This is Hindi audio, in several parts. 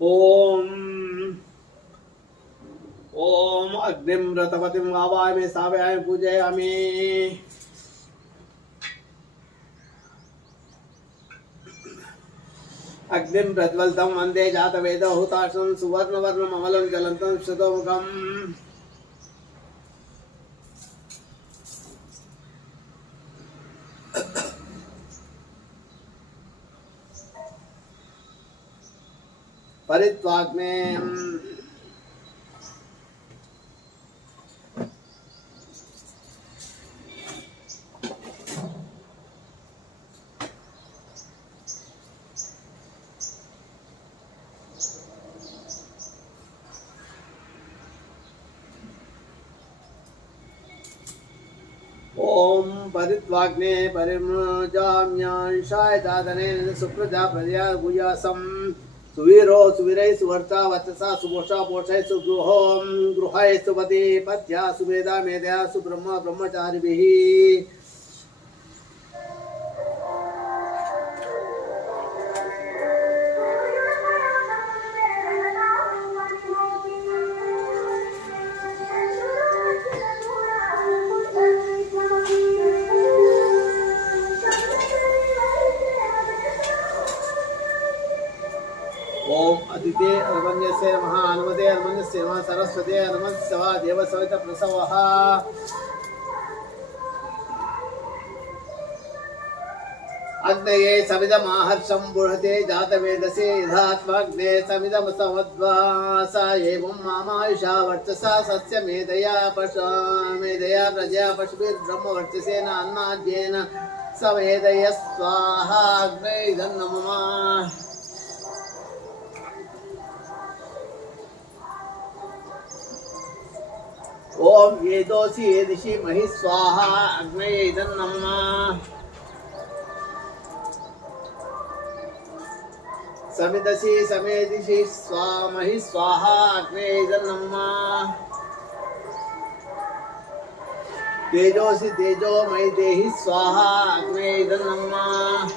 ओम ओम अग्निं व्रतपतिं आवाहयामि स्थापयामि पूजयामि। अग्निं प्रज्वलितं वन्दे जातवेदो हुताशं सुवर्णवर्णममलं ज्वलन्तं शतमुखम्। परित्वाग्ने ओम परित्वाग्ने परिमृजाम्यांशाय दादनेन सुप्रजा प्रजा भूयासम्। सुवीरो सुवीरै सुवर्ता वचसा सुपोषा पोषै सुगृहों गृहै सुपति पत्या सुवेदा मेधया सुब्रह्म ब्रह्मचारिभिः। ओम अदिते अर्मण्यस्य नमः अनुमते अर्मण्यस्य नमः सरस्वती अर्मण्यस्य वा देवसवित प्रसवः। अग्नये समिदमाहर्षं पुरहते जातवेदसे यथात्मग्ने समिदमसमद्वासा एवं मामायुषा वर्चसा सस्य मेधया प्रजा पशुभिर्ब्रह्मवर्चसेन अन्नाद्येन समेधय स्वाहा अग्ने इदं नमः। ओम येदोसी येदिशि महि स्वाहा अग्नये इदं नमः। समिदसि समेदिशि महि स्वाहा अग्नये इदं नमः। तेजोसि तेजो मयि देहि स्वाहा अग्नये इदं नमः।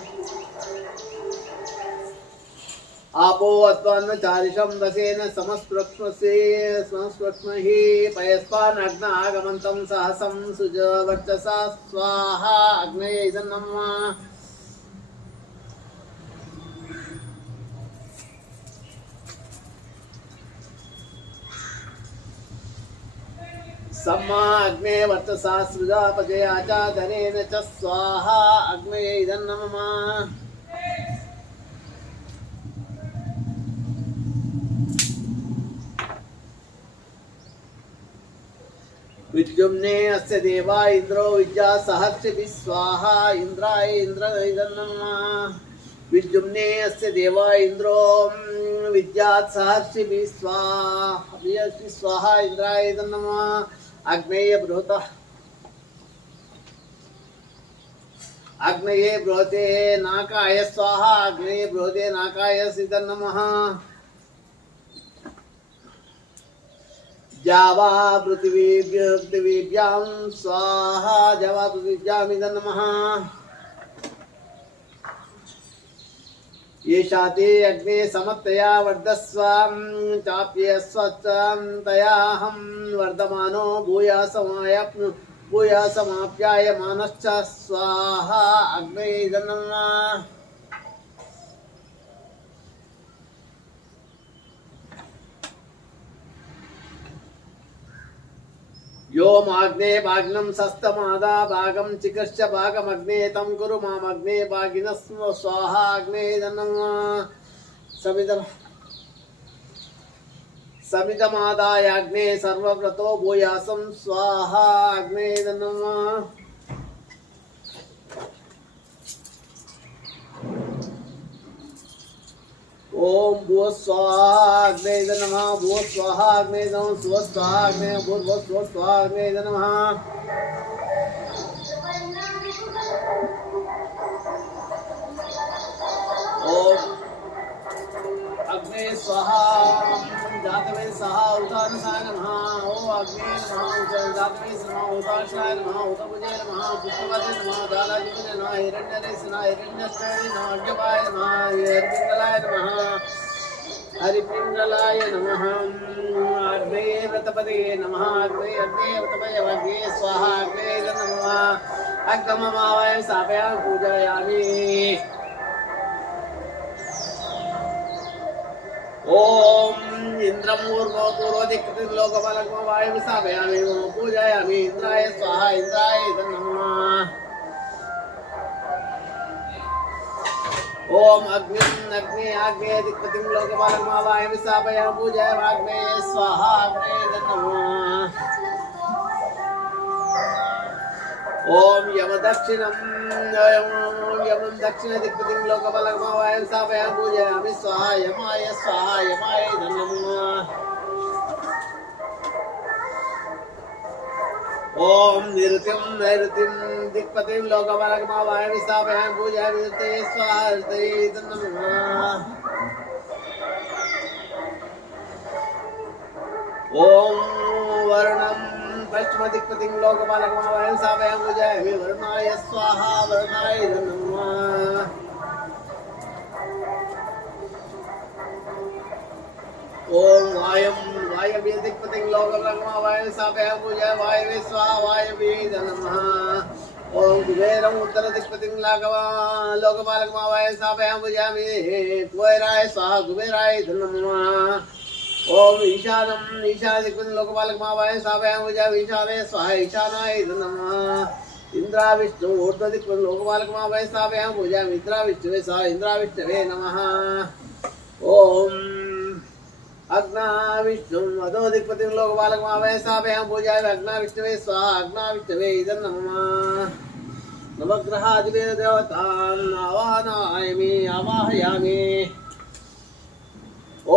आपो अत्वन्न चारिषं दसेन समस्पृक्ष्महि पयस्पानग्न आगमन्तं सहसं सुज वर्चसा स्वाहा अग्नये इदं नमः। सम्मा अग्ने वर्चसा सृजापजया च धनेन च स्वाहा अग्नये इदं नमः। विद्युम्ने अस्य देवा इंद्रो विद्या सहर्षिभिः स्वाहा इंद्राय इंद्र इदं नमः। विद्युम्ने अस्य देवा इंद्रो विद्यात् सहर्षिभिः स्वाहा इंद्राय इदं नमः। अग्नेय बृहतः अग्नये बृहते नाकाय स्वाहा अग्नये बृहते नाकाय इदं नमः। जावा पृथिवीभ्यां स्वाहा जावा पृथिव्याम् इदं नमः। येषा ते अग्ने समत्तया वर्धस्व चाप्यस्वं तयाहं वर्धमानो भूयासमाप्यायमानश्च स्वाहा अग्नये इदं नमः। यो माग्ने भाग्नं सस्तमादा भागं चिकश्च भागमग्ने तं कुरु मामग्ने भागिनस्म स्वाहा अग्ने इदं नमः। समिदमादाय अग्ने सर्वव्रतो भूयासं स्वाहा अग्ने इदं नमः। ओम भूः स्वाहा अग्ने इदं नमः। भूः स्वाहा अग्ने इदं नमः। स्वः स्वाहा अग्ने भूर्भुवः स्वः स्वाहा अग्ने इदं नमः। ओम अग्ने स्वाहा जातवे स्वाहा उदानसाय नमः। ओम अग्ने नमः जातवे स्वाहा उदानसाय नमः। उतभुजे नमः पुष्पवते नमः दालाजिवे नमः हिरण्यरेश नमः हिरण्यस्त्रे नमः अग्निवाय नमः हिरण्यलाय नमः। हरिपिंगलाय नमः अग्ने व्रतपदे नमः अग्ने व्रतपदे अग्ने स्वाहा अग्ने नमः अग्गममावय सापयां पूजयामि ओम इंद्रम पूर्वदिक् लोकपालकं वायुं स्थापयामि पूजयामि इंद्राय स्वाहा इंद्राय नमः ओम अग्नि आग्नेय दिक्पतिं लोकपालकं वायुं स्थापयामि पूजयामि अग्नेय स्वाहा अग्नेय नमः ओम यम दक्षिणं दिक्पतिं लोकपालकं वायुं स्थापयामि पूजयामि स्वाहा यमाय नमः ओम नैऋतिं दिक्पतिं लोकपालकं वायुं स्थापयामि पूजयामि नृत्यये स्वाहा नृत्यये नमः ओम वर्णं पश्चिम दिक्पतिं लोकपालकं वायुं स्थापयामि पूजयामि वर्णाय स्वाहा वर्णाय नमः ओम वायव्य दिक्पतिं लोकपालकं वायुं स्थापयामि पूजयामि वायवे स्वाहा वायवे नमः ओम कुबेरं उत्तर दिक्पतिं लोकपालकं वायुं स्थापयामि पूजयामि कुबेराय स्वाहा कुबेराय नमः ओम ईशान दिक्पतिं लोकपालकं वायुं स्थापयामि पूजयामि ईशानाय स्वाहा ईशानाय नमः इंद्रा विष्णु ऊर्ध्व दिक्पतिं लोकपालकं वायुं स्थापयामि पूजयामि इंद्रा विष्णवे स्वाहा इंद्रा विष्णवे नमः ओम अग्ना विष्णु अधो दिक्पतिं लोकपालकं वायुं स्थापयामि पूजयामि अग्ना विष्णवे स्वाहा अग्ना विष्णवे नमः नवग्रहादिवेद देवतान् आवाहयामि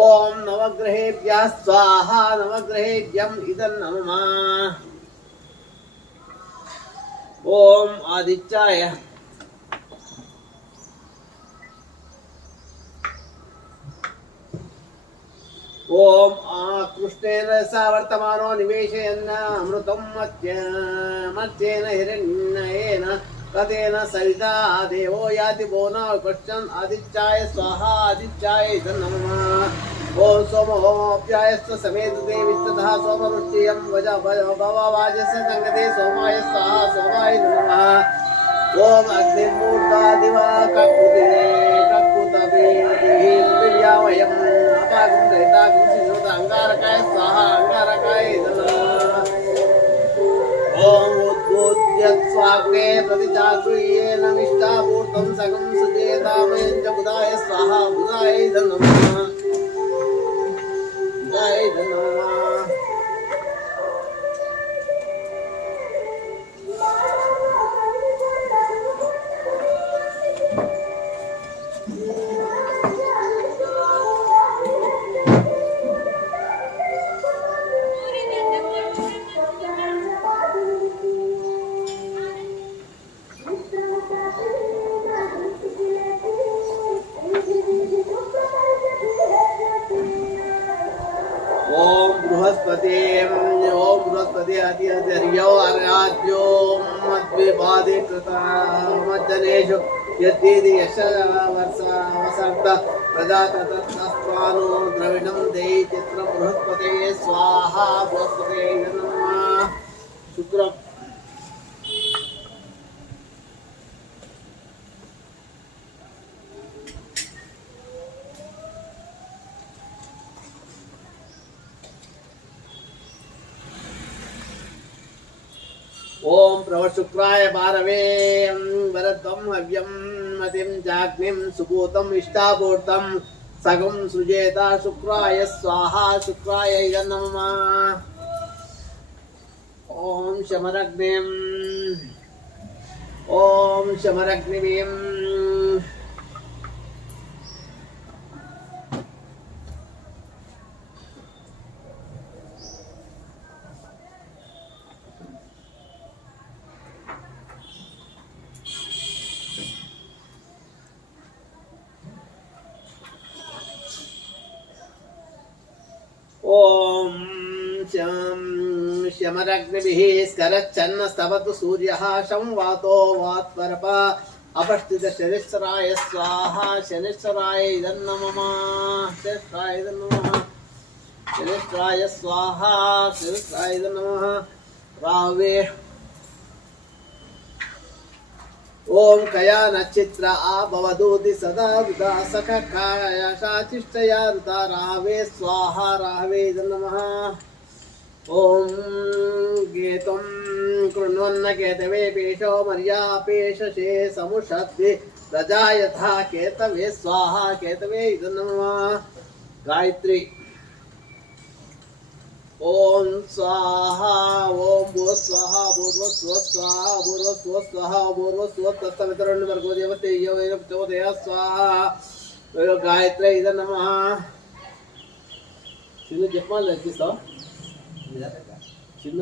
ओम नवग्रहेभ्यः स्वाहा नवग्रहेभ्यम् इदं नमः ओम आदित्याय ओम कृष्णेन सह वर्तमानो निवेशयन् अमृतं मत्येन हिरण्येन कथेन सविता देवो याति बोना पश्यन् आदित्याय स्वाहा आदित्याय नमः ओम सोमोऽप्यायस्य समेत देविस्ततः सोमवृष्टियं भववाजस्य संगते सोमाय स्वाहा सोमाय नमः ओम अग्निमूर्धादिवा ककुतवेदिर्यावयम् अपागं दैतागं सिजोत अंगारकाय स्वाहा अंगारकाय नमः ओम उद्बोध्य स्वाग्ने प्रतिचातुयेन निष्ठापूर्तं सगं सुजेतामयं च बुधाय स्वाहा बुधाय नमः बुधाय नमः ओम बृहस्पति अधिर्यो अर्याद्यो मद्विबाधे कृता मज्जनेषु यद्येदि वसर्त प्रजातस्वानो द्रविणं देहि चित्रं बृहस्पते स्वाहा बृहस्पते नमः शुक्र ओम प्रवशुक्राय भारवे वरद्वं हव्यं मतिं जाग्निं सुपूतं इष्टापूर्तं सगं सृजेता शुक्राय स्वाहा शुक्राय नमः ओम शमरग्निं ओम शमरग्निभिः स्करच्छन्न स्तवतु सूर्यः शं वातो वात्परप अपस्थित शनिश्चराय स्वाहा शनिश्चराय इदं नमः शनिश्चराय इदं नमः शनिश्चराय स्वाहा शनिश्चराय इदं नमः राहवे ओम कया नक्षत्र भवदूति सदा रुदा सखकायाशाचिष्टया रुदा राहवे स्वाहा राहवे इदं नमः ओम गेतुं कृण्वन्न केतवे पेशो मर्यापेशे समुषद्वे प्रजा यथा केतवे स्वाहा केतवे इदं नमः गायत्री ओम स्वाहा ओम भूः स्वाहा भूर्भुवः स्वाहा भूर्भुवः स्वाहा भूर्भुवः स्वः तत्सवितुर्वरेण्यं देवते यो वेन प्रचोदयात् स्वाहा गायत्री इदं नमः చిన్న జపమాల లెక్కిస్తా చిన్న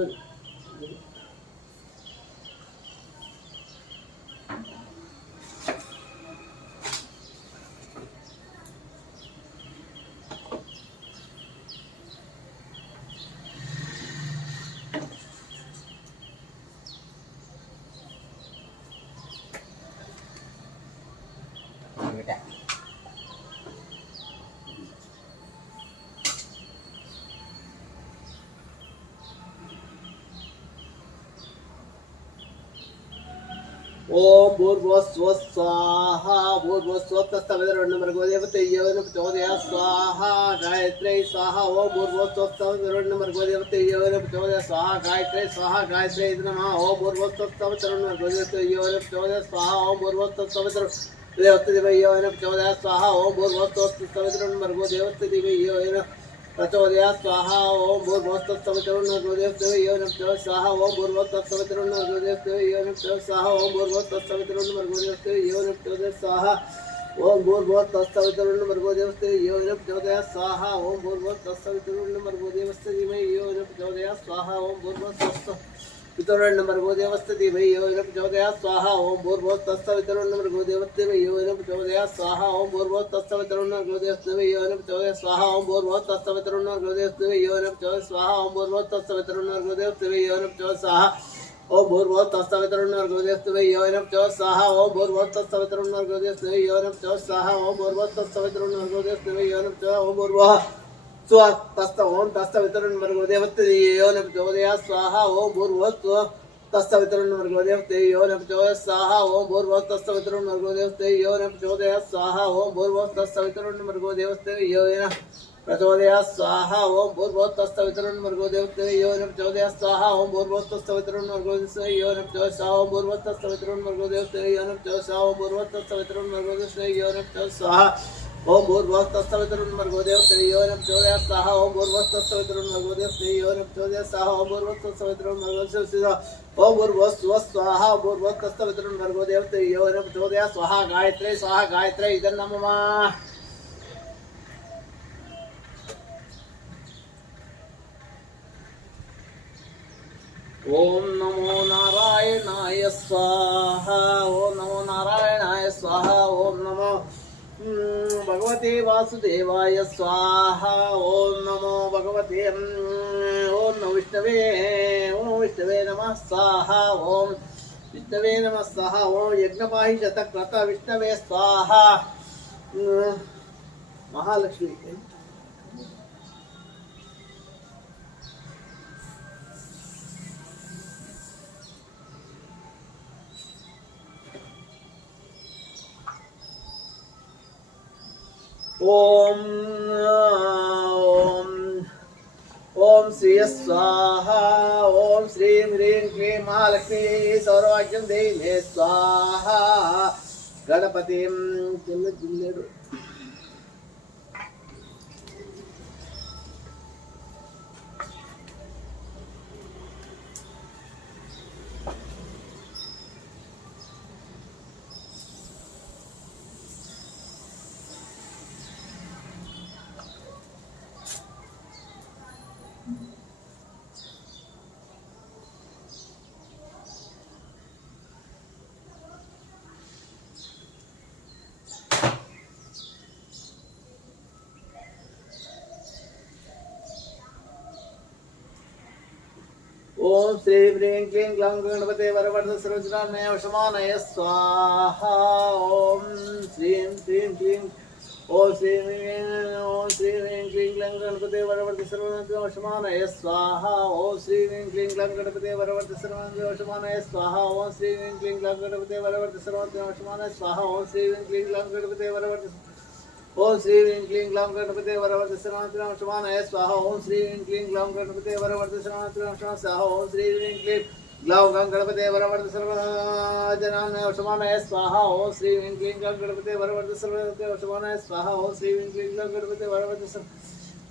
ओम भूर्भुवः स्वाहा भूर्भुवः स्वः तत्सवितुर्वरेण्यं देवते यो वेन प्रचोदयात् स्वाहा गायत्री स्वाहा ओम भूर्भुवः स्वः तत्सवितुर्वरेण्यं देवते यो वेन प्रचोदयात् स्वाहा गायत्री इदं नमः ओम भूर्भुवः स्वः तत्सवितुर्वरेण्यं देवते यो वेन प्रचोदयात् स्वाहा ओम भूर्भुवः स्वः तत्सवितुर्वरेण्यं देवते यो वेन प्रचोदयात् स्वाहा ओम भूर्भुवः स्वः तत्सवितुर्वरेण्यं देवते यो वेन प्रचोदयात् स्वाहा ओम भूर्भुवः स्वः तत्सवितुर्वरेण्यं देवते यो वेन प्रचोदयात् स्वाहा ओम भूर्भुवः स्वः तत्सवितुर्वरेण्यं देवते यो वेन प्रचोदयात् स्वाहा ओम भूर्भुवः स्वः तत्सवितुर्वरेण्यं देवते यो वेन प्रचोदयात् स्वाहा ओम भूर्भुवः स्वः तत्सवितुर्वरेण्यं देवते यो वेन प्रचोदयात् स्वाहा ओम भूर्भुवः स्वः तत्सवितुर्वरेण्यं देवते यो वेन प्रचोदयात् स्वाहा ओम भूर्भुवः स्वः पितुर्वरेण्यं देवस्य धीमहि यो वेन प्रचोदयात् स्वाहा ओम भूर्भुवः तत्सवितुर्वरेण्यं देवस्य यो वेन प्रचोदयात् स्वाहा ओम भूर्भुवः तत्सवितुर्वरेण्यं देवस्य यो वेन प्रचोदयात् स्वाहा ओम भूर्भुवः तत्सवितुर्वरेण्यं देवस्य यो वेन प्रचोदयात् स्वाहा ओम भूर्भुवः तत्सवितुर्वरेण्यं देवस्य यो वेन प्रचोदयात् स्वाहा ओम भूर्भुवः तत्सवितुर्वरेण्यं देवस्य यो वेन प्रचोदयात् स्वाहा ओम भूर्भुवः तत्सवितुर्वरेण्यं देवस्य यो वेन प्रचोदयात् स्वाहा ओम भूर्भुवः तत्सवितुर्वरेण्यं देवस्य यो वेन प्रचोदयात् ओम भूर्भुवः स्व तस्त ओम तत्सवितुर्वरेण्यं देवस्य यो वेन प्रचोदयात् स्वाहा ओम भूर्भुवः स्व तत्सवितुर्वरेण्यं देवस्य यो वेन प्रचोदयात् स्वाहा ओम भूर्भुवः तत्सवितुर्वरेण्यं देवस्य यो वेन प्रचोदयात् स्वाहा ओम भूर्भुवः तत्सवितुर्वरेण्यं देवस्य यो वेन प्रचोदयात् स्वाहा ओम भूर्भुवः तत्सवितुर्वरेण्यं देवस्य यो वेन प्रचोदयात् स्वाहा ओम भूर्भुवः तत्सवितुर्वरेण्यं देवस्य यो वेन प्रचोदयात् स्वाहा ओम भूर्भुवः तत्सवितुर्वरेण्यं देवस्य यो वेन प्रचोदयात् स्वाहा ओम भूर्भुवः तत्सवितुर्वरेण्यं देवस्य यो वेन प्रचोदयात् स्वाहा ओम भूर्भुवः तत्सवितुर्वरेण्यं देवस्य यो वेन प्रचोदयात् स्वाहा ओम भूर्भुवः तत्सवितुर्वरेण्यं देवस्य यो वेन प्रचोदयात् स्वाहा ओम भूर्भुवः तत्सवितुर्वरेण्यं देवस्य ओम भूर्भुवः स्वः स्वाहा भूर्भुवः तत्सवितुर्वरेण्यं देवस्य यो वेन प्रचोदयात् स्वाहा गायत्री इदं नमः ओम नमो नारायणाय स्वाहा ओम नमो नारायणाय स्वाहा ओम नमो भगवते वासुदेवाय स्वाहा ओम नमो भगवते ओम नमो विष्णवे नमः स्वाहा ओम विष्णवे नमः स्वाहा ओम यज्ञपाहि शतक्रत विष्णवे स्वाहा महालक्ष्मी ओम ओम श्री स्वाहा ओम श्रीं ह्रीं क्लीं महालक्ष्मी सौरवाक्यं देहि मे स्वाहा गणपतिं जिल्लेडु श्री ह्रीं क्लीं ग्लौं गणपते वरवर्ध सर्वजनान्मय वशमानय स्वाहा। ओम श्रीं क्लीं क्लीं ओम श्री ह्रीं क्लीं ग्लौं गणपते वरवर्ध सर्वजनान्मय वशमानय स्वाहा। ओम श्री ह्रीं क्लीं ग्लौं गणपते वरवर्ध सर्वजनान्मय वशमानय स्वाहा। ओम श्री ह्रीं क्लीं ग्लौं गणपते वरवर्ध सर्वजनान्मय वशमानय स्वाहा। ओम श्री ह्रीं क्लीं ग्लौं गणपते वरवर्ध ओम श्री ह्रीं क्लीं ग्लौं गणपते वरवर्ध सर्वजनान्मय वशमानय स्वाहा। ओम श्री ह्रीं क्लीं ग्लौं गणपते वरवर्ध सर्वजनान्मय वशमानय स्वाहा। ओम श्री ह्रीं क्लीं ग्लौं गणपते वरवर्ध सर्वजनान्मय वशमानय स्वाहा। ओम श्री ह्रीं क्लीं ग्लौं गणपते वरवर्ध सर्वजनान्मय वशमानय स्वाहा। ओम श्री ह्रीं क्लीं ग्लौं गणपते वरवर्ध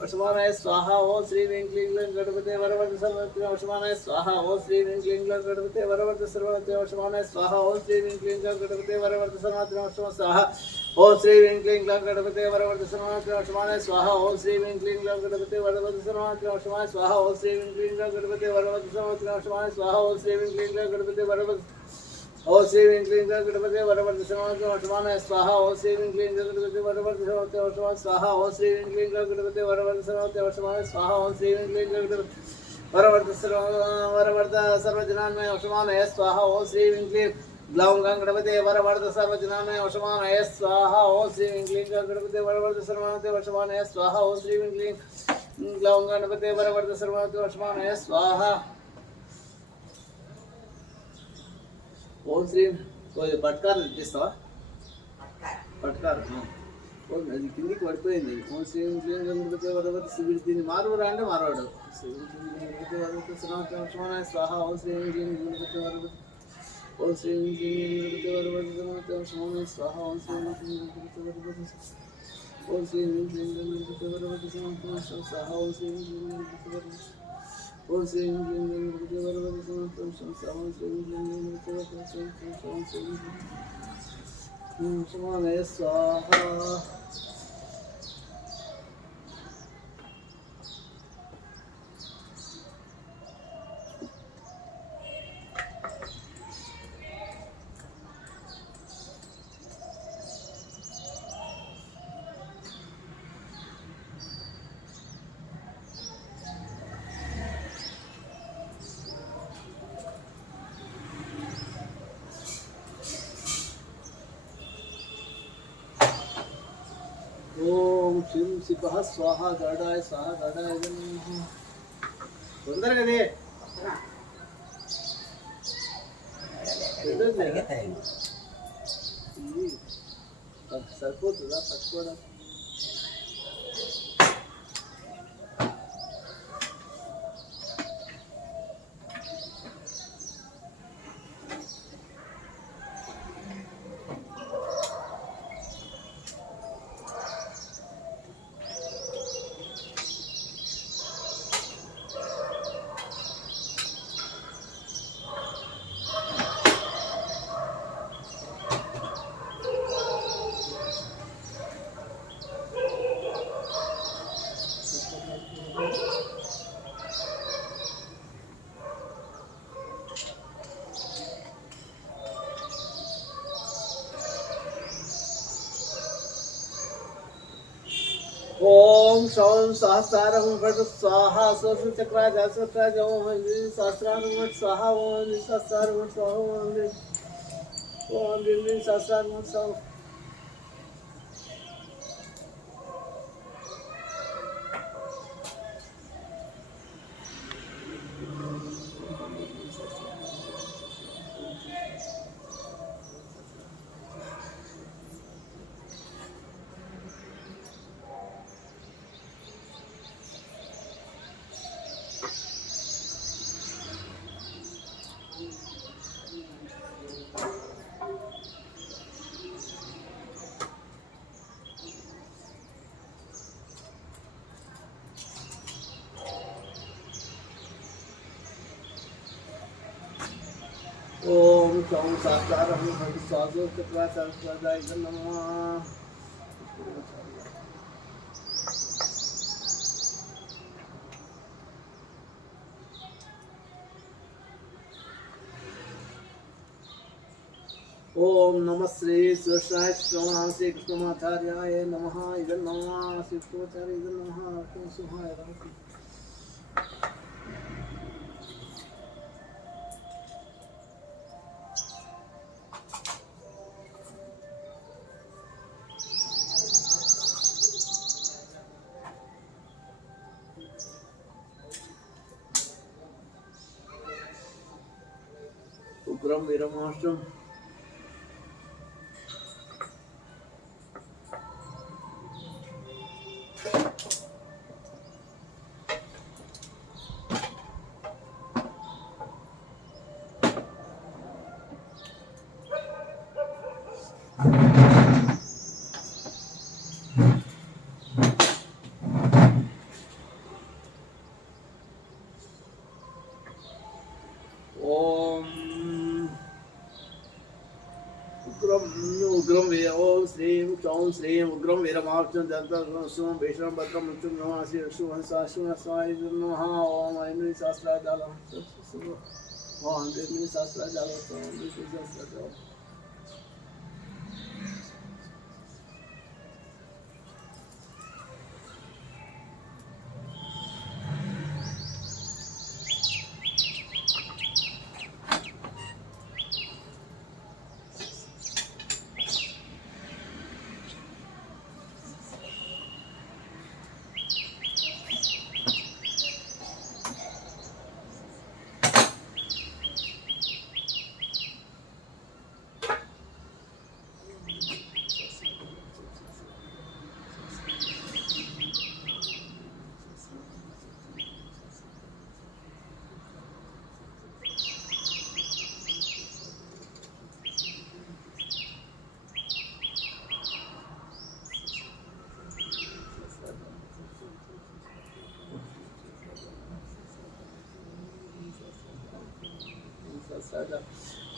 वशमानय स्वाहा। ओम श्री ह्रीं क्लीं ग्लौं गणपते वरवर्ध सर्वजनान्मय वशमानय स्वाहा। ओम श्री ह्रीं क्लीं ग्लौं गणपते वरवर्ध सर्वजनान्मय वशमानय स्वाहा। ओम श्री ह्रीं क्लीं ग्लौं गणपते वरवर्ध सर्वजनान्मय वशमानय स्वाहा। ओम श्री ह्रीं क्लीं ग्लौं गणपते वरवर्ध सर्वजनान्मय वशमानय स्वाहा। ओम श्री ह्रीं क्लीं ग्लौं गणपते वरवर्ध सर्वजनान्मय वशमानय स्वाहा। ओम श्री ह्रीं क्लीं ग्लौं गणपते वरवर्ध सर्वजनान्मय वशमानय स्वाहा। ओम श्री ह्रीं क्लीं ग्लौं गणपते वरवर्ध ओम श्री ह्रीं क्लीं ग्लौं गणपते वरवर्ध सर्वजनान्मय वशमानय स्वाहा। ओम श्री ह्रीं क्लीं ग्लौं गणपते वरवर्ध सर्वजनान्मय वशमानय स्वाहा। ओम श्री ह्रीं क्लीं ग्लौं गणपते वरवर्ध सर्वजनान्मय वशमानय स्वाहा। ओम श्री ह्रीं क्लीं ग्लौं गणपते वरवर्ध सर्वजनान्मय वशमानय स्वाहा। ओम श्री ह्रीं क्लीं ग्लौं गणपते वरवर्ध सर्वजनान्मय वशमानय स्वाहा। ओम श्री ह्रीं क्लीं ग्लौं गणपते वरवर्ध सर्वजनान्मय वशमानय स्वाहा। ओम श्री ह्रीं क्लीं ग्लौं गणपते वरवर्ध सर्वजनान्मय वशमानय स्वाहा। ओम श्री పట్కారు ఇస్తావా పట్కారు అది కిందికి పడిపోయింది. ఓం శ్రీ క్లీం గణపతే వరవర్ధ శివుడి దీన్ని మారువరా అంటే మారవాడు. గణపతే వరవర్ధ సర్వజనాన్మయ స్వాహ. ఓం శ్రీ క్లీం గణపతే వరవర్ధ ओम श्री गणपते वरवर्ध सर्वजनान्मय वशमानय स्वाहा। ओम श्री गणपते वरवर्ध ओम श्री गणपते वरवर्ध सर्वजनान्मय स्वाहा। ओम श्री गणपते वरवर्ध ओम श्री गणपते वरवर्ध सर्वजनान्मय स्वाहा। ओम श्री गणपते वरवर्ध वशमानय स्वाहा। ओम शिव शिवः स्वाहा गरुडाय स्वाहा गरुडाय नमः। తొందరగా సరిపోతుందా పట్టుకోవడం? ओम शौम सहस्रारं वट स्वाहा। स्वस्ति चक्राज सहस्राज ओम सहस्रारं वट स्वाहा। ओम सहस्रारं वट स्वाहा। ओम सहस्रारं वट स्वाहा। ओम शौम सहस्रारं वट स्वाहा। चक्राज सहस्राज नमः। ओम नमः श्री कृष्णाय श्री कृष्णमाचार्याय नमः। इदं नमः श्री कृष्णाचार्य इदं नमः सुहाय उग्रम वीरमाष्टम उग्रम वीर ओम श्रीं चौं श्रीं उग्रम वीरमार्चन दंतं सुम भीषण भद्रम मृत्युं नमः श्री शिवहंसाय नमः ओम ऐन्द्री सहस्राजाल ओम ऐन्द्री सहस्राजाल ओम ऐन्द्री सहस्राजाल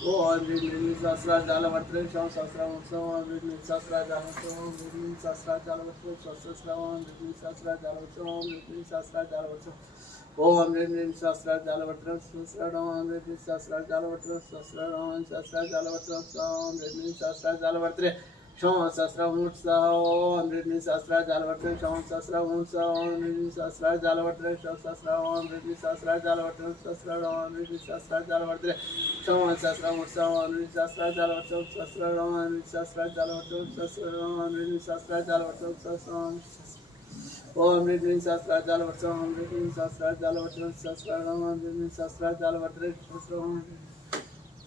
ओम सहस्राजाल वर्त्रे शं सहस्रावंशं सहस्राजाल सहस्राजाल सहस्रावं सहस्राजाल सहस्राजाल ओम सहस्राजाल वर्त्रे सहस्रावं सहस्राजाल वर्त्रे सहस्रावं सहस्राजाल वर्त्रे सहस्राजाल वर्त्रे शं सहस्रावंशं ओम सहस्राजाल वर्त्रे शं सहस्रावंशं सहस्राजाल वर्त्रे सहस्रावं सहस्राजाल वर्त्रे सहस्रावं सहस्राजाल वर्त्रे शं सहस्रावंशं सहस्राजाल वर्त्रे सहस्रावं सहस्राजाल वर्त्रे सहस्रावं सहस्राजाल वर्त्रे सहस्रावं ओम सहस्राजाल वर्त्रे सहस्राजाल वर्त्रे सहस्रावं सहस्राजाल वर्त्रे सहस्रावं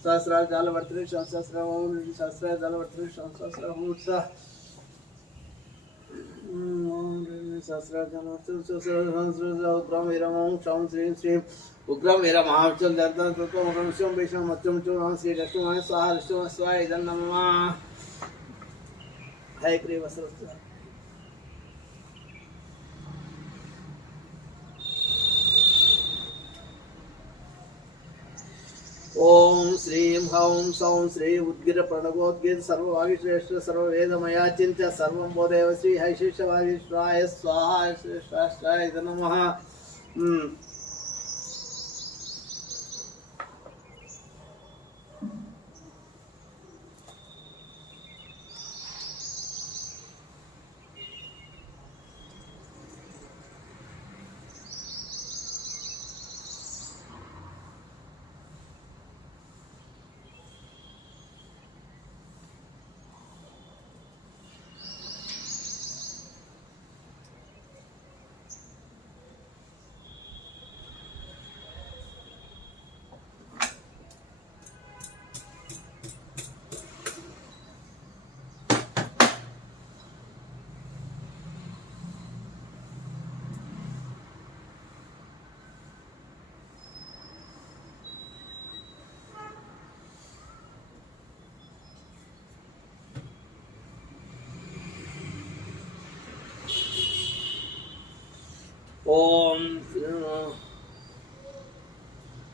सहस्राजाल वर्त्रे सहस्रावं सहस्राजाल वर्त्रे सहस्रावं सहस्राजाल वर्त्रे सहस्रावं उग्रम वीरमं शं श्रीं श्रीं उग्रम वीरमार्चन दंतं सुतं शिवं भीषणं मृत्युं च श्री लक्ष्मणाय स्वाहा लक्ष्मणाय स्वाहा इदं नमः हयग्रीव वस्त्रस्य ओम श्रीं हौं सौं श्री उद्गिर प्रणवोद्गिर सर्ववागिश्रेष्ठ सर्ववेदमया चिंत्य सर्वं बोधेव श्री हैशिष्यवागिश्राय स्वाहा श्रेष्ठाय नमः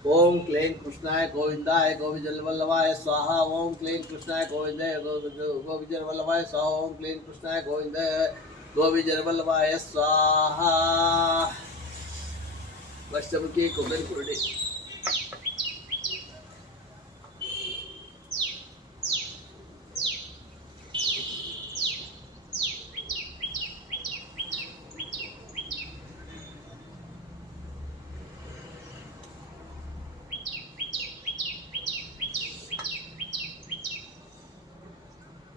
ओम क्लीं कृष्णाय गोविंदाय गोविजलवल्लभाय स्वाहा ओम क्लीं कृष्णाय गोविंदाय गोविजलवल्लभाय स्वाहा ओम क्लीं कृष्णाय गोविंदाय गोविजलवल्लभाय स्वाहा वर्षमुखी कुबेर कुरडी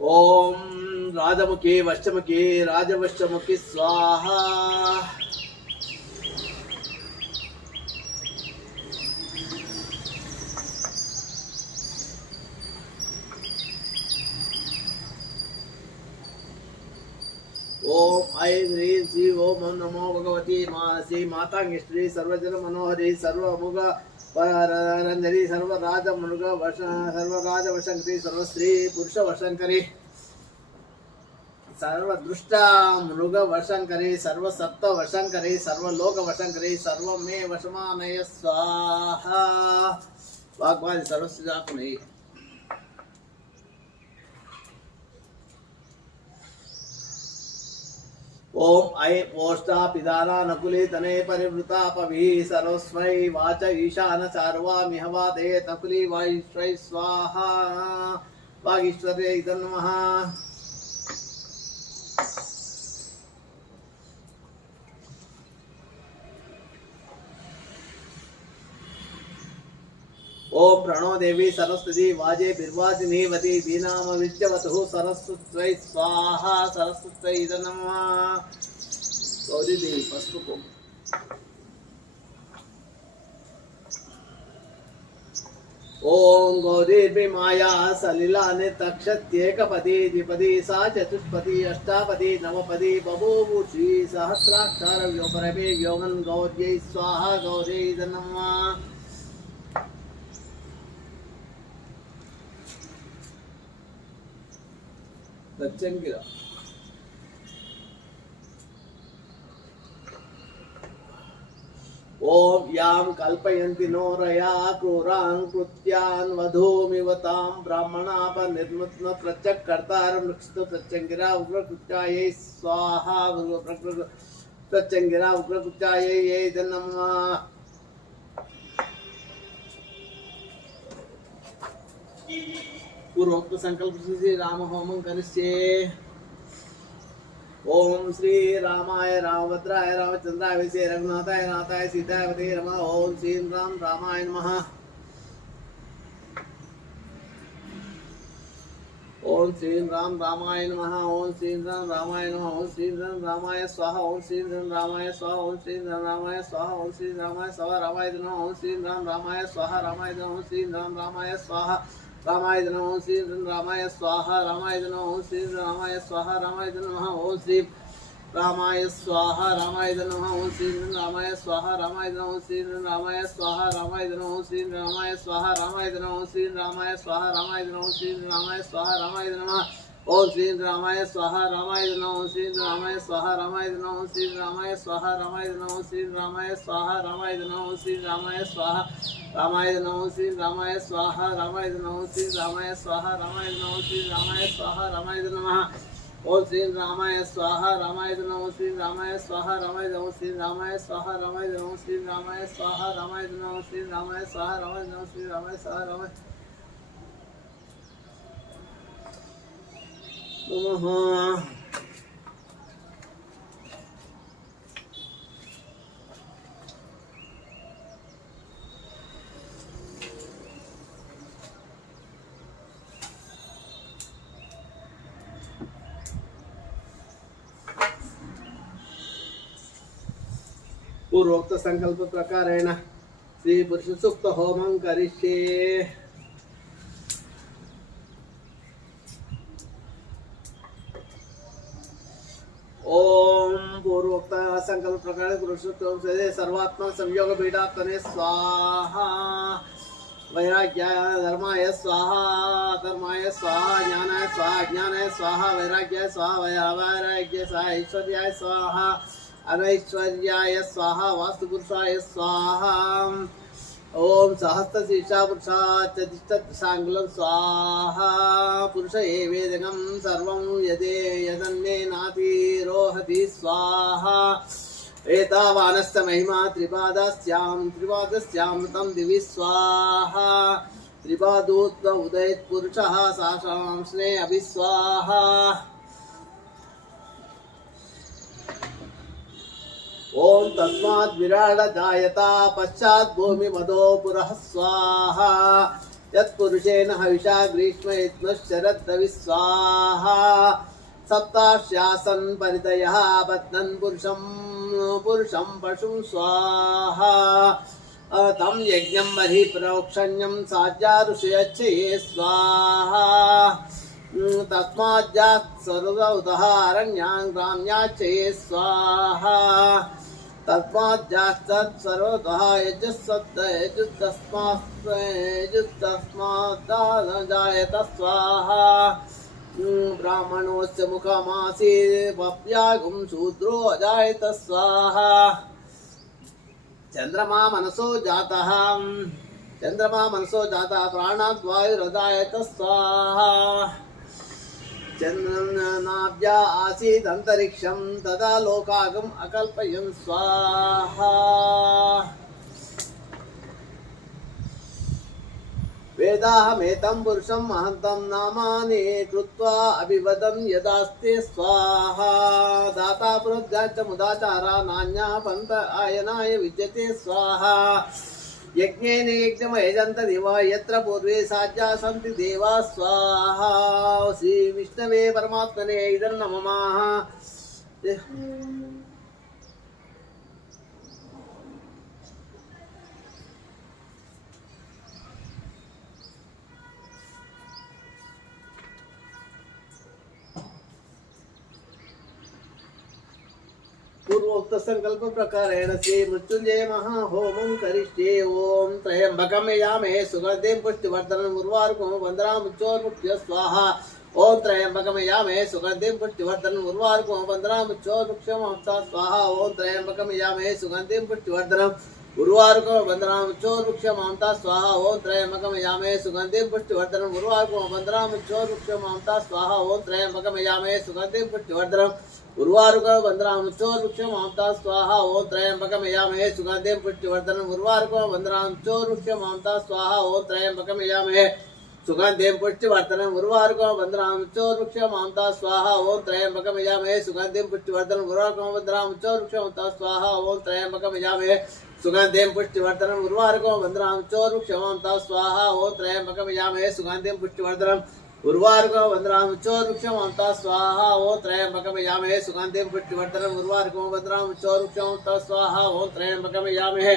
ओम राजमुखी वश्चमुखी राजवश्चमुखी स्वाहा ओम ऐं ह्रीं श्री ओम नमो भगवती श्री मातांगी सर्वजन मनोहरी सर्वमुग रंजनी सर्वराज मृग सर्वराज वशंकरी सर्वश्री पुरुष वशंकरी सर्वदृष्ट मृग वशंकरी सर्वसत्व वशंकरी सर्वलोक वशंकरी सर्व मे वशमानय स्वाहा भगवान सर्वसिद्धात्मने ओम ऐं ओष्टा पिदाना नकुली तने परिवृता पवि सर्वस्मै वाच ईशान चार्वामि हवादे नकुली वाईश्वै स्वाहा वागीश्वरे इदं नमः ओम प्रणो देवी सरस्वती वाजे बिर्वादिनी वती दीनाम विद्यवतु सरस्वत्यै स्वाहा सरस्वत्यै इदं नमः गौरी देवी पసుపు को ओम गौरी माया सलिला तक्षत्येकपदी द्विपदी सा चतुष्पदी अष्टापदी नवपदी बभूवुषी सहस्राक्षर व्योपरमे व्योमन गौर्यै स्वाहा गौरी इदं नमः दच्चंगिरा ओम याम कल्पयन्ति नोरया क्रूरान् कृत्यान् वधूमिव तां ब्राह्मणाप निर्मुत्न प्रत्यक्कर्तारं रक्षितो प्रत्यंगिरा उग्रकृत्यायै स्वाहा प्रत्यंगिरा उग्रकृत्यायै इदं नमः पूर्वोक्त संकल्प श्री राम होमं करिष्ये ओम श्री रामाय रामभद्राय रामचंद्राय विषे रघुनाथाय नाथाय सीताय वदे रमा ओम श्री राम रामाय नमः ओम श्री राम रामाय नमः ओम श्री राम रामाय नमः ओम श्री राम रामाय स्वाहा ओम श्री राम रामाय स्वाहा ओम श्री राम रामाय स्वाहा ओम श्री रामाय स्वाहा रामाय नमः ओम श्री राम रामाय स्वाहा रामाय नमः ओम श्री राम रामाय स्वाहा रामाय नमः श्री रामाय स्वाहा रामाय नमः श्री रामाय स्वाहा रामाय नमः श्री रामाय स्वाहा रामाय नमः श्री रामाय स्वाहा रामाय नमः श्री रामाय स्वाहा रामाय नमः श्री रामाय स्वाहा रामाय नमः श्री रामाय स्वाहा रामाय नमः श्री रामाय स्वाहा रामाय नमः ओम श्री रामाय स्वाहा रामाय नमः श्री रामाय स्वाहा रामाय नमः श्री रामाय स्वाहा रामाय नमः श्री रामाय स्वाहा रामाय नमः श्री रामाय स्वाहा रामाय नमः श्री रामाय स्वाहा रामाय नमः श्री रामाय स्वाहा रामाय नमः श्री रामाय स्वाहा रामाय नमः ओम श्री रामाय स्वाहा रामाय नमः श्री रामाय स्वाहा रामाय नमः श्री रामाय स्वाहा रामाय नमः श्री रामाय स्वाहा रामाय नमः श्री रामाय स्वाहा रामाय नमः श्री रामाय स्वाहा रामाय नमः पूर्वोक्त संकल्प प्रकारेण श्री पुरुष सूक्त होमं करिष्ये ओम पूर्वोक्त संकल्प प्रकार पुरुष सूक्त से सर्वात्मा संयोग पीडात्मने स्वाहा वैराग्याय धर्माय स्वाहा धर्माय स्वाहा ज्ञानाय स्वाहा ज्ञानाय स्वाहा वैराग्याय स्वाहा वैराग्याय स्वाहा ऐश्वर्याय स्वाहा अनैश्वर्याय स्वाहा वास्तुपुरुषाय स्वाहा ओम सहस्त्र शीर्षा पुरुषाचतिष्ठसांगलं स्वाहा पुरुष एवेदकं सर्वं यदे यदन्ये नातिरोहति स्वाहा एतावानस्य महिमा त्रिपादस्यामृतं दिवि स्वाहा त्रिपादोत्व उदयत् पुरुषः साशांस्ने अभिस्वाहा ओम तस्माद् विराड जायता पश्चात् भूमि मदो पुरः स्वाहा यत्पुरुषेण हविषा ग्रीष्म शरद्रवि स्वाहा सप्ताश्यासन् परितयः बध्नन् पुरुषं पशुं स्वाहा तं यज्ञं बहिः प्रोक्षण्यं साज्या ऋषयच्छये स्वाहा तस्माज्जात् सर्वतः अरण्यान् ग्राम्याच्चये स्वाहा तस्माज्जात् सर्वतः यजुस्तस्मात् जायत स्वाहा ब्राह्मणोस्य मुखमासीत् पप्यागुं शूद्रो अजायत स्वाहा चंद्रमा मनसो जातः प्राणात् वायुरजायत स्वाहा चंद्रनाभ्या आसीत् अंतरिक्षं तदा लोकागम अकल्पयन् स्वाहा वेदाहमेतं पुरुषं महन्तं नामानि कृत्वा अभिवदन् यदास्ते स्वाहा दाता पुरुषाच मुदाचारा नान्या पंथ आयनाय विद्यते स्वाहा यज्ञेन यज्ञमयजन्त दिवा यत्र पूर्वे साज्या सन्ति देवा स्वाहा श्री विष्णवे परमात्मने इदं नमः पूर्वोक्त संकल्प प्रकारेण श्री मृत्युंजय महाहोमं करिष्ये ओम त्र्यंबकं यजामहे सुगन्धिं पुष्टिवर्धनम् उर्वारुकं वन्दनामुच्चोर्मुख्य स्वाहा ओम त्र्यंबकं यजामहे सुगन्धिं पुष्टिवर्धनम् उर्वारुकं वन्दनामुच्चोर्मुख्यमहंसा स्वाहा ओम त्र्यंबकं यजामहे सुगन्धिं पुष्टिवर्धनम् उर्वारुकं वन्दनामुच्चोर्मुख्यमहंसा स्वाहा ओम त्र्यंबकं यजामहे सुगन्धिं पुष्टिवर्धनम् उर्वारुकं वन्दनामुच्चोर्मुख्यमहंसा स्वाहा ओम त्र्यंबकं यजामहे सुगन्धिं पुष्टिवर्धनम् उर्वारुकं वन्दनामुच्चोर्मुख्यमहंसा स्वाहा ओम त्र्यंबकं यजामहे सुगन्धिं पुष्टिवर्धनम् उर्वारुकं वन्दनामुच्चोर्मुख्यमहंसा स्वाहा ओम त्र्यंबकं यजामहे सुगन्धिं पुष्टिवर्धनम् उर्वारुकं वन्दनामुच्चोर्मुख्यमहंसा स्वाहा ओम त्र्यंबकं यजामहे सुगन्धिं पुष्टिवर्धनम् उर्वारुकं वन्दनामुच्चोर्मुख्यमहंसा स्वाहा ओम त्र्यंबकं यजामहे सुगन्धिं पुष्टिवर्धनम् उर्वारुकं वन्दनामुच्चोर्मुख्यमहंसा स्वाहा ओम त्र्यंबकं यजामहे सुगन्धिं पुष्टिवर्धनम् उर्वारुकं वन्दनामुच्चोर्मुख्यमहंसा स्वाहा ओम त्र्यंबकं यजामहे सुगन्धिं पुष्टिवर्धनम् उर्वारुकं वन्दनामुच्चोर्मुख्यमहंसा स्वाहा ओम त्र्यंबकं यजामहे सुगन्धिं पुष्टिवर्धनम् उर्वारुकं वन्दनामुच्चोर्मुख्यमहंसा स्वाहा ओम त्र्यंबकं यजामहे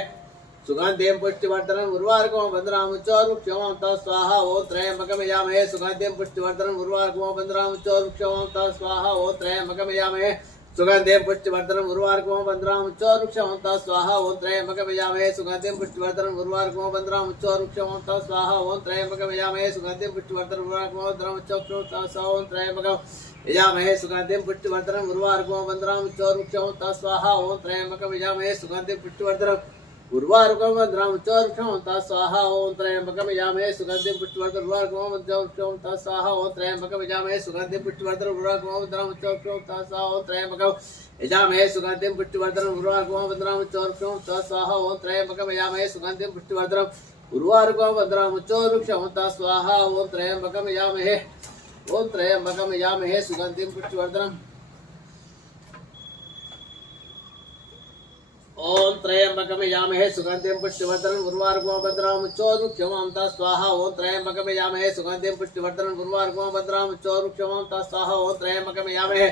सुगन्धिं पुष्टिवर्धनम् उर्वारुकं वन्दनामुच्चोर्मुख्यमहंसा स्वाहा ओम त्र्यंबकं यजामहे सुगन्धिं पुष्टिवर्धनम् उर्वारुकं वन्दनामुच्चोर्मुख्यमहंसा स्वाहा ओम त्र्यंबकं यजामहे सुगन्धिं पुष्टिवर्धनम् उर्वारुकं वन्दनामुच्चोर्मुख्यमहंसा स्वाहा ओम त्र्यंबकं यजामहे सुगन्धिं पुष्टिवर्धनम् उर्वारुकं वन्दनामुच्चोर्मुख्यमहंसा स्वाहा ओम त्र्यंबकं यजामहे सुगन्धिं पुष्टिवर्धनम् उर्वारुकं वन्दनामुच्चोर्मुख्यमहंसा स्वाहा ओम त्र्यंबकं यजामहे सुगन्धिं पुष्टिवर्धनम् उर्वारुकं वन्दनामुच्चोर्मुख्यमहंसा स्वाहा ओम त्र्यंबकं यजामहे सुगन्धिं पुष्टिवर्धनम् उर्वारुकं वन्दनामुच्चोर्मुख्यमहंसा स्वाहा ओम त्र्यंबकं यजामहे सुगन्धिं पुष्टिवर्धनम् उर्वारुकं वन्दनामुच्चोर्मुख्यमहंसा स्वाहा ओम त्र्यंबकं यजामहे सुगन्धिं पुष्टिवर्धनम् उर्वारुकं वन्दनामुच्चोर्मुख्यमहंसा स्वाहा ओम त्र्यंबकं यजामहे सुगन्धिं पुष्टिवर्धनम् उर्वारुकं वन्दनामुच्चोर्मुख्यमहंसा स्वाहा ओम त्र्यंबकं यजामहे सुगन्धिं पुष्टिवर्धनम् ओम त्र्यंबकं यजामहे सुगन्धिं पुष्टिवर्धनम् उर्वारुकं वन्दनामुच्चोर्मुख्यमहंसा स्वाहा ओम त्र्यंबकं यजामहे सुगन्धिं पुष्टिवर्धनम् उर्वारुकं वन्दनामुच्चोर्मुख्यमहंसा स्वाहा ओम त्र्यंबकं यजामहे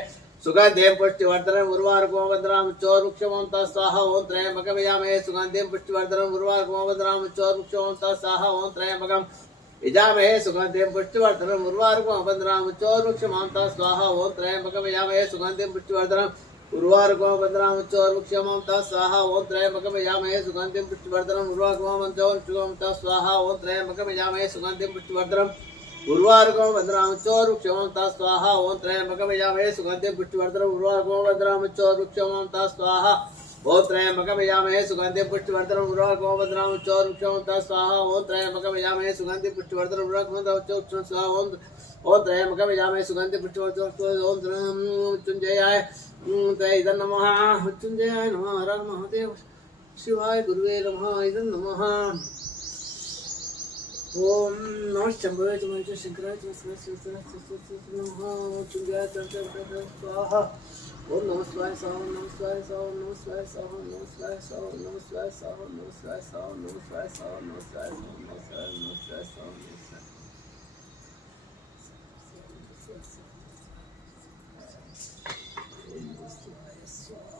सुगन्धिं पुष्टिवर्धनम् उर्वारुकं वन्दनामुच्चोर्मुख्यमहंसा स्वाहा ओम त्र्यंबकं यजामहे सुगन्धिं पुष्टिवर्धनम् उर्वारुकं वन्दनामुच्चोर्मुख्यमहंसा स्वाहा ओम त्र्यंबकं यजामहे सुगन्धिं पुष्टिवर्धनम् उर्वारुकं वन्दनामुच्चोर्मुख्यमहंसा स्वाहा ओम त्र्यंबकं यजामहे सुगन्धिं पुष्टिवर्धनम् उर्वारुकं वन्दनामुच्चोर्मुख्यमहंसा स्वाहा ओम त्र्यंबकं यजामहे सुगन्धिं पुष्टिवर्धनम् उर्वारुकं वन्दनामुच्चोर्मुख्यमहंसा स्वाहा ओम त्र्यंबकं यजामहे सुगन्धिं पुष्टिवर्धनम् उर्वारुकं वन्दनामुच्चोर्मुख्यमहंसा स्वाहा ओम त्र्यंबकं यजामहे सुगन्धिं पुष्टिवर्धनम् उर्वारुकं वन्दनामुच्चोर्मुख्यमहंसा स्वाहा ओम त्र्यंबकं यजामहे सुगन्धिं पुष्टिवर्धनम् उर्वारुकं वन्दनामुच्चोर्मुख्यमहंसा स्वाहा ओम त्र्यंबकं यजामहे सुगन्धिं पुष्टिवर्धनम् उर्वारुकं वन्दनामुच्चोर्मुख्यमहंसा स्वाहा ओम त्र्यंबकं यजामहे सुगन्धिं पुष्टिवर्धनम् ओम मृत्युंजयाय इदं नमः मृत्युंजयाय नमः हर हर महादेव शिवाय गुरुवे नमः इदं नमः ओम नमः शंभवे नमः शंकराय नमः मृत्युंजयाय स्वाहा ओम नमः शिवाय स्वाहा नमः शिवाय स्वाहा नमः शिवाय स्वाहा नमः शिवाय स्वाहा नमः शिवाय स्वाहा नमः शिवाय स्वाहा नमः शिवाय स्वाहा नमः शिवाय स्वाहा नमः शिवाय स्वाहा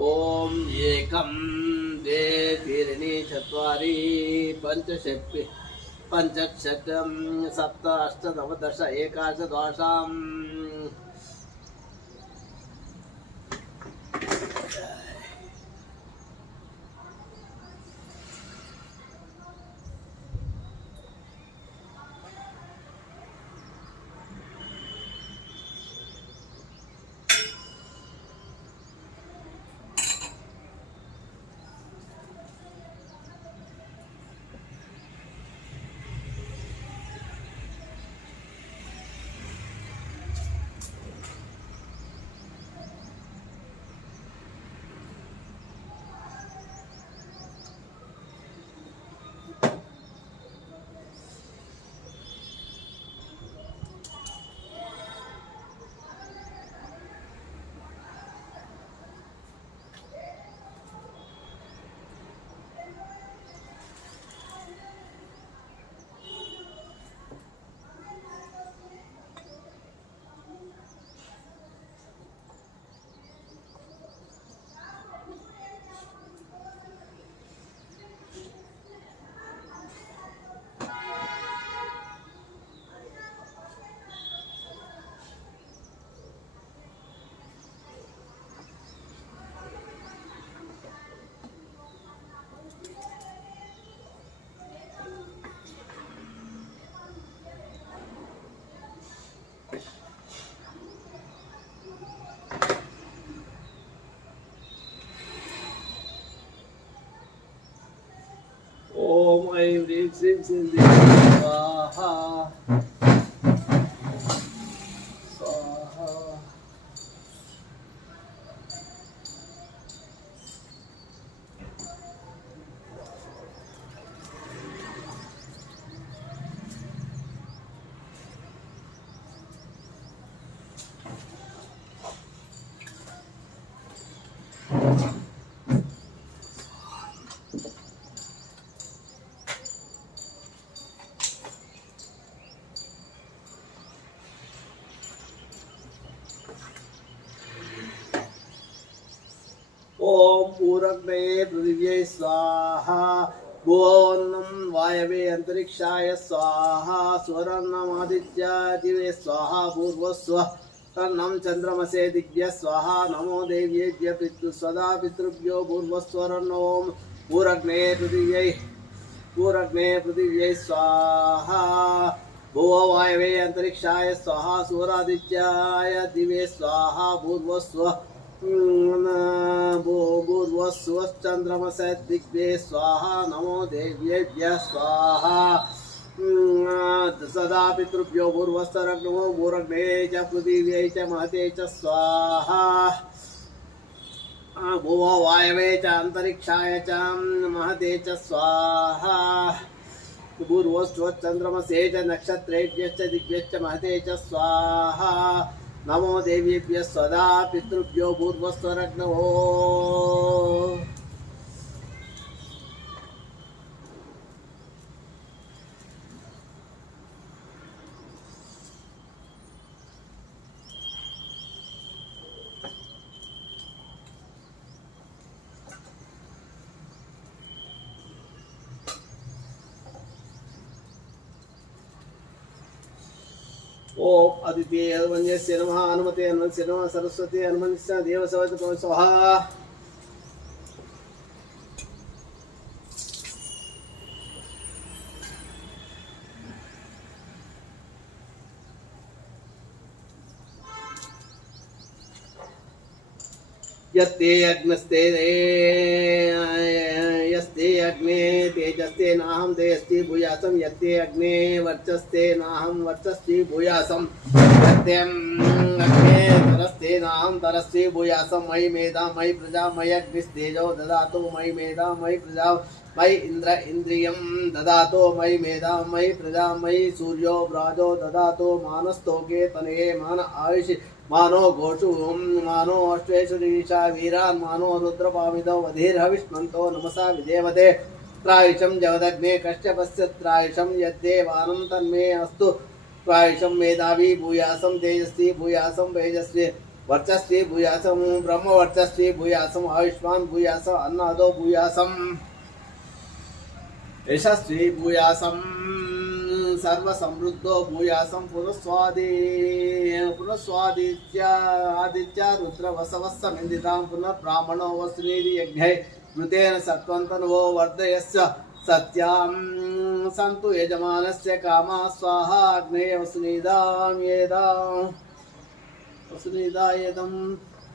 ओम एकम द्वे त्रीणि चत्वारि पंचषट् पंचषट् सप्त अष्ट नव दश एकादश द्वादश ओम ऐं ह्रीं श्रीं सिंधी स्वाहा स्वाहा ओम पूरग्ने पृथिव्यै स्वाहा भुवनं वायवे अंतरिक्षाय स्वाहा स्वरन्नमादित्याय दिवे स्वाहा पूर्वस्वः तन्नं चन्द्रमसे दिव्य स्वाहा नमो देव्येभ्यः पितृस्वदा पितृभ्यो पूर्वस्वरन्नोम पूरग्ने पृथिव्यै स्वाहा भुव वायवे अंतरिक्षाय स्वाहा सूर्यादित्याय दिवे स्वाहा पूर्वस्वः भूर्वस्वश्चन्द्रमसे दिग्भे स्वाहा नमो देव्येभ्यः स्वाहा सदा पितृभ्यो भूर्वस्तरग्नमो भूरग्ने च पृथिव्यै च महते च स्वाहा भुव वायवे च अंतरिक्षाय च महते च स्वाहा भूर्वस्वश्चन्द्रमसे च नक्षत्रेभ्यश्च दिग्भ्यश्च महते च स्वाहा नमो देवीभ्यः सदा पितृभ्यो भूर्वस्वरग्नवो ओम अदिति हनुमन्यस्य नमः हनुमते हनुमन्यस्य नमः सरस्वती हनुमन्यस्य देवसवत स्वाहा यत्ते अग्नस्ते यस्ते अग्ने तेजस्ते नाहं तेजस्ति भूयासं यत्ते अग्ने वर्चस्ते नाहं वर्चस्ति भूयासं यत्ते अग्ने तरस्ते नाहं तरस्ति भूयासं मयि मेधा मयि प्रजा मयि अग्निस्तेजो ददातु मयि मेधा मयि प्रजा मयि इंद्र इंद्रियं ददातु मयि मेधा मयि प्रजा मयि सूर्यो व्राजो ददातु मानस्तोके तनये मान आयुषि मानो घोषु मानो अश्वेशरीषा वीरान् मानो रुद्रपामिदो वधीर्हविष्मन्तो नमसा विदेवते त्रायुषं जगदग्ने कश्यपस्य त्रायुषं यद्देवानं तन्मे अस्तु त्रायुषं मेधावी भूयासं तेजस्वी भूयासं वेजस्वी वर्चस्वी भूयासम ब्रह्म वर्चस्वी भूयासम आयुष्मान भूयासम अन्नादो भूयासम यशस्वी भूयासम सर्व समृद्धो भूयासम पुनस्वादित्य आदित्य रुद्र वसवस्समिन्दितां पुनर्ब्राह्मणो वसुनीति यज्ञै मृतेन सत्वन्तनुवो वर्धयस्य सत्यां सन्तु यजमानस्य कामा स्वाहा अग्नेय वसुनीदायेदं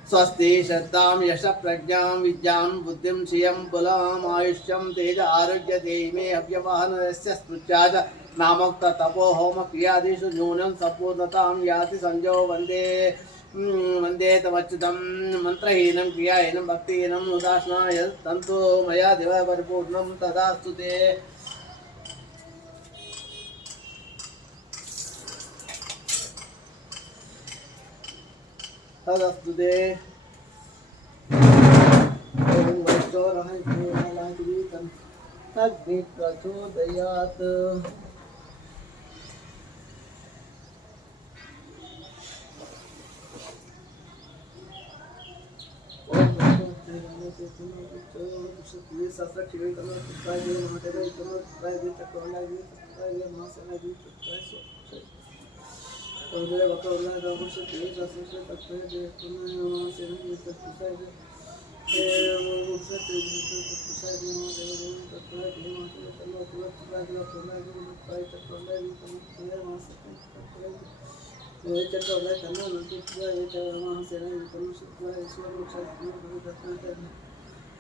स्वस्ति श्रद्धां यश प्रज्ञां विद्यां बुद्धिं श्रियं बलम् आयुष्यं तेज आरोग्य देहि अव्यवहनस्य स्मृत्या च नामोक्त तपो होम क्रियादिषु न्यूनं संपूर्णतां याति संजो वन्दे तमच्युतं मंत्रहीनं क्रियाहीनं भक्तिहीनं उदासीनाय तन्तु मया देव परिपूर्णं तदास्तु ते तदस्तु ते ॐ वैष्णवराय अग्नि प्रचोदयात्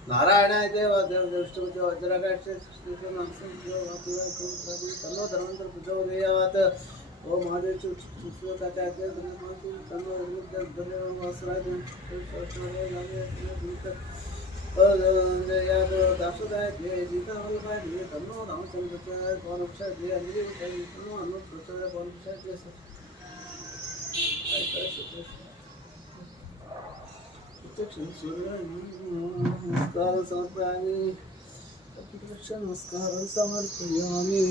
नारायणाय देव देवष्टमते वज्रगाक्षे तन्नो धर्मेन्द्र प्रचोदयात् ओम महादेव सुश्रुताचार्य तन्नो वासराय दासोदाय गीता वल्लभाय तन्नो रामचंद्र प्रचोदयाय पवनक्षाय अंजलि तन्नो अनु प्रचोदयाय पवनक्षाय नमस्कार समर्पयामि